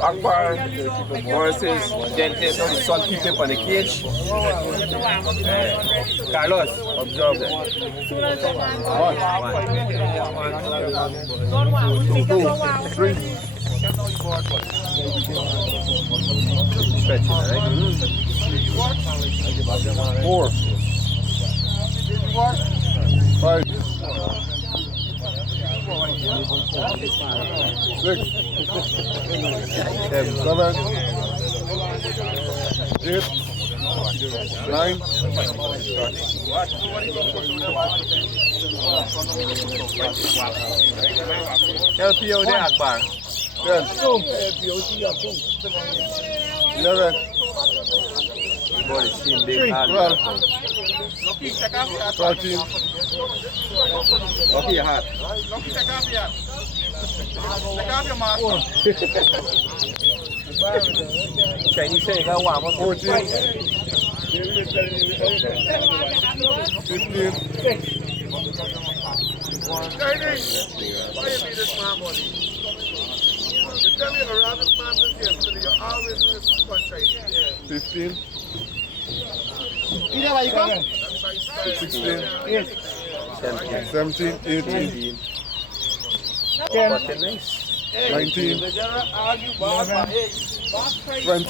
Akbar versus dentist. Some people on the cage. Carlos, observe that. One, two, three. Stretch it, right? 4, 5, 6, 7, 8, 9. Help you there, Akbar. 10, 11, Boy, team big hard. 12, 13, Lucky your hat. Chinese say you got one more. 14, 15, Tell me around this man this yesterday, you're always in this country. 15, 16, 17, 18, 19, 20,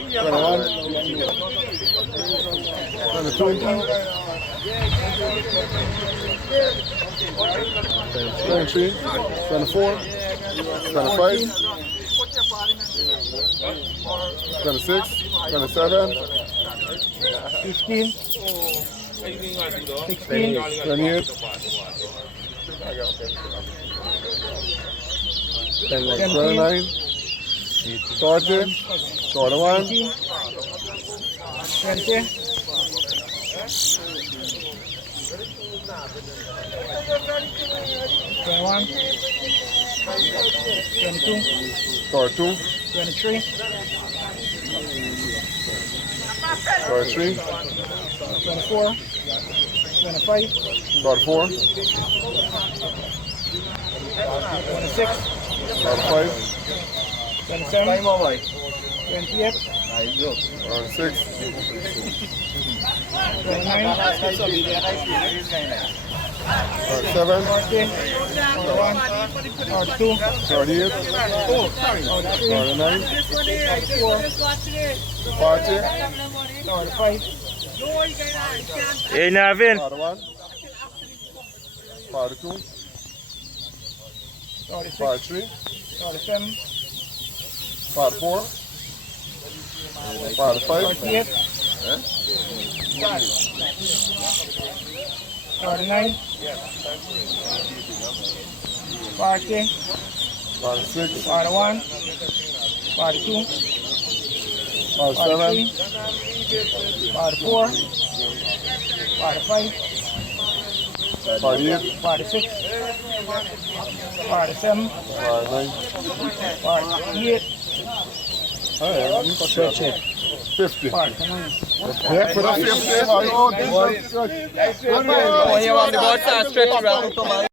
21, 23, 24, 25, 26, 27, 15, 16, 28, 29, 30, 31, 20, 21, 22, 23, 24, 25, 34, 26, 35, 27, 28, 6, 29, 7, 41, 42, 38, 39, 40, 45, Hey, Navin. 41, 42, 43, 47, 44, 45, 48, 49, 40, 46, 41, 42, 47, 44, 45, 48, 46, 47, 48, 50. Yeah, for the 50. Oh, you want the board to stretch around to my